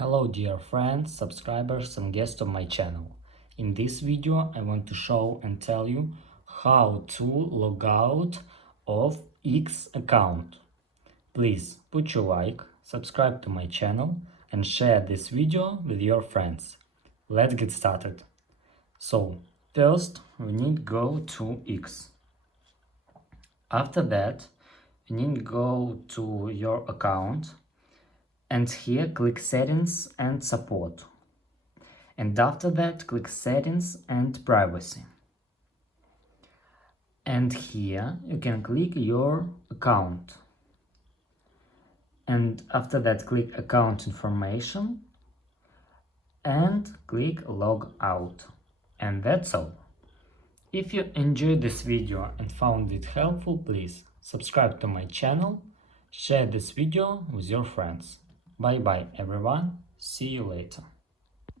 Hello dear friends, subscribers and guests of my channel. In this video I want to show and tell you how to log out of X account. Please put your like, subscribe to my channel and share this video with your friends. Let's get started. So first we need to go to X. After that you need to go to your account. And here click settings and support. And after that click settings and privacy. And here you can click your account. And after that click account information and click log out. And that's all. If you enjoyed this video and found it helpful, please subscribe to my channel, share this video with your friends. Bye bye everyone, see you later.